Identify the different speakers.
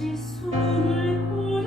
Speaker 1: 다시 숨을 고